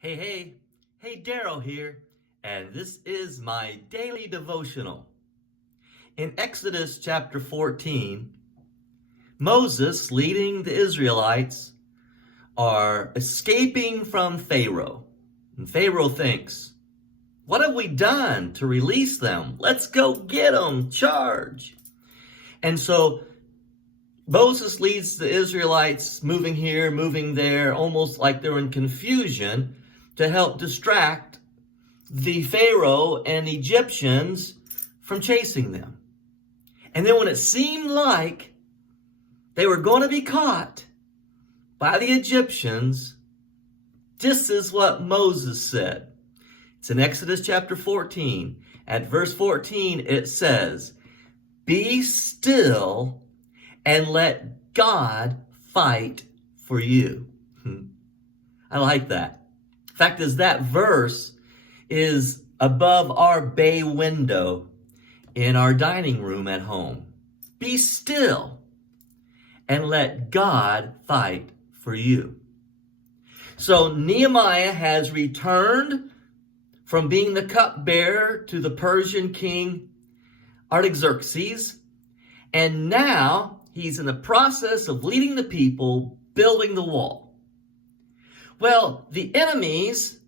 Hey, Daryl here, and this is my daily devotional. In Exodus chapter 14, Moses leading the Israelites are escaping from Pharaoh. And Pharaoh thinks, what have we done to release them? Let's go get them, charge. And so Moses leads the Israelites moving here, moving there, almost like they're in confusion, to help distract the Pharaoh and Egyptians from chasing them. And then when it seemed like they were going to be caught by the Egyptians, this is what Moses said. It's in Exodus chapter 14. At verse 14, it says, "Be still and let God fight for you." I like that. Fact is, that verse is above our bay window in our dining room at home. Be still and let God fight for you. So Nehemiah has returned from being the cupbearer to the Persian king Artaxerxes, and now he's in the process of leading the people building the wall. Well, the enemies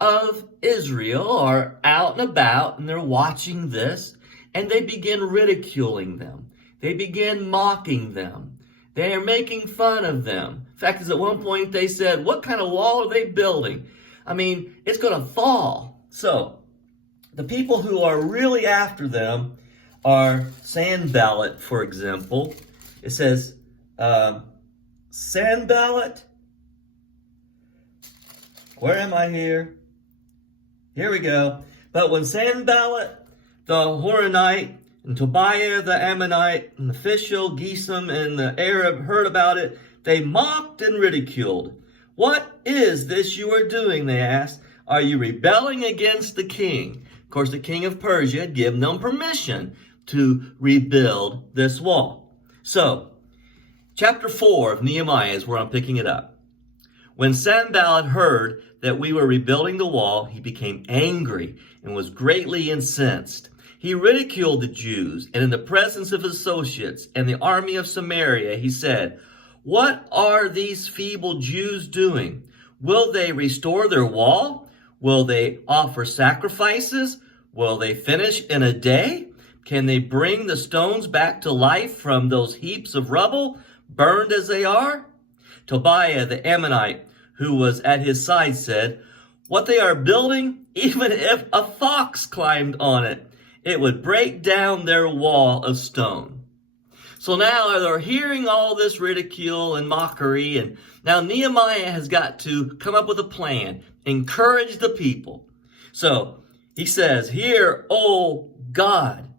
of Israel are out and about, and they're watching this, and they begin ridiculing them. They begin mocking them. They are making fun of them. In fact, at one point they said, what kind of wall are they building? I mean, it's going to fall. So, the people who are really after them are Sanballat, for example. It says, Sanballat, where am I here? Here we go. But when Sanballat the Horonite and Tobiah the Ammonite and the official Gesem and the Arab heard about it, they mocked and ridiculed. "What is this you are doing?" they asked. "Are you rebelling against the king?" Of course, the king of Persia had given them permission to rebuild this wall. So, chapter 4 of Nehemiah is where I'm picking it up. When Sanballat heard that we were rebuilding the wall, he became angry and was greatly incensed. He ridiculed the Jews, and in the presence of his associates and the army of Samaria, he said, "What are these feeble Jews doing? Will they restore their wall? Will they offer sacrifices? Will they finish in a day? Can they bring the stones back to life from those heaps of rubble, burned as they are?" Tobiah the Ammonite, who was at his side, said, "What they are building, even if a fox climbed on it, it would break down their wall of stone." So now they're hearing all this ridicule and mockery, and now Nehemiah has got to come up with a plan, encourage the people. So he says, "Hear, O God,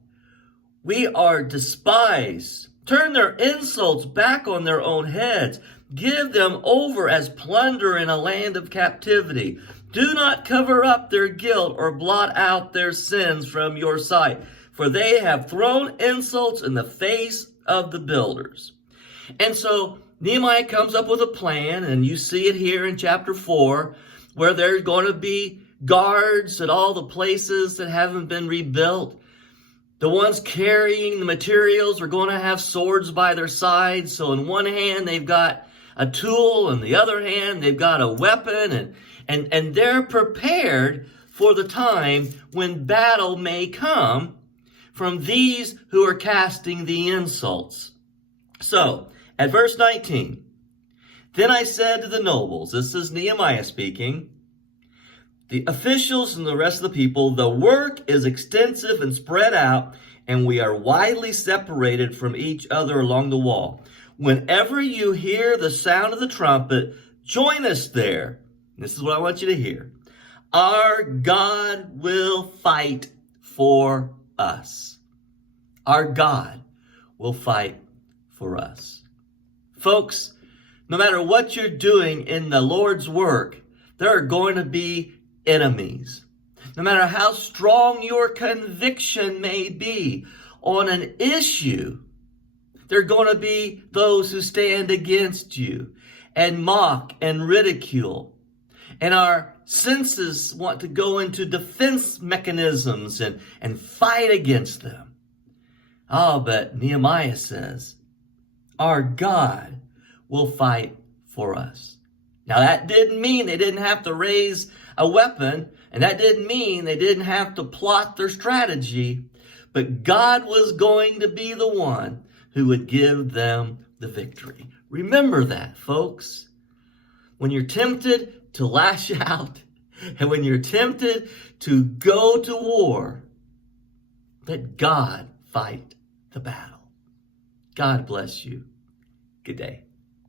we are despised. Turn their insults back on their own heads. Give them over as plunder in a land of captivity. Do not cover up their guilt or blot out their sins from your sight, for they have thrown insults in the face of the builders." And so Nehemiah comes up with a plan, and you see it here in chapter 4, where there's going to be guards at all the places that haven't been rebuilt. The ones carrying the materials are going to have swords by their sides. So in one hand, they've got a tool, and the other hand, they've got a weapon, and they're prepared for the time when battle may come from these who are casting the insults. So, at verse 19, "Then I said to the nobles," this is Nehemiah speaking, "the officials and the rest of the people, the work is extensive and spread out, and we are widely separated from each other along the wall. Whenever you hear the sound of the trumpet, join us there." This is what I want you to hear. "Our God will fight for us." Our God will fight for us. Folks, no matter what you're doing in the Lord's work, there are going to be enemies. No matter how strong your conviction may be on an issue, there are going to be those who stand against you and mock and ridicule. And our senses want to go into defense mechanisms and fight against them. Oh, but Nehemiah says, our God will fight for us. Now that didn't mean they didn't have to raise a weapon, and that didn't mean they didn't have to plot their strategy, but God was going to be the one who would give them the victory. Remember that, folks. When you're tempted to lash out, and when you're tempted to go to war, let God fight the battle. God bless you. Good day.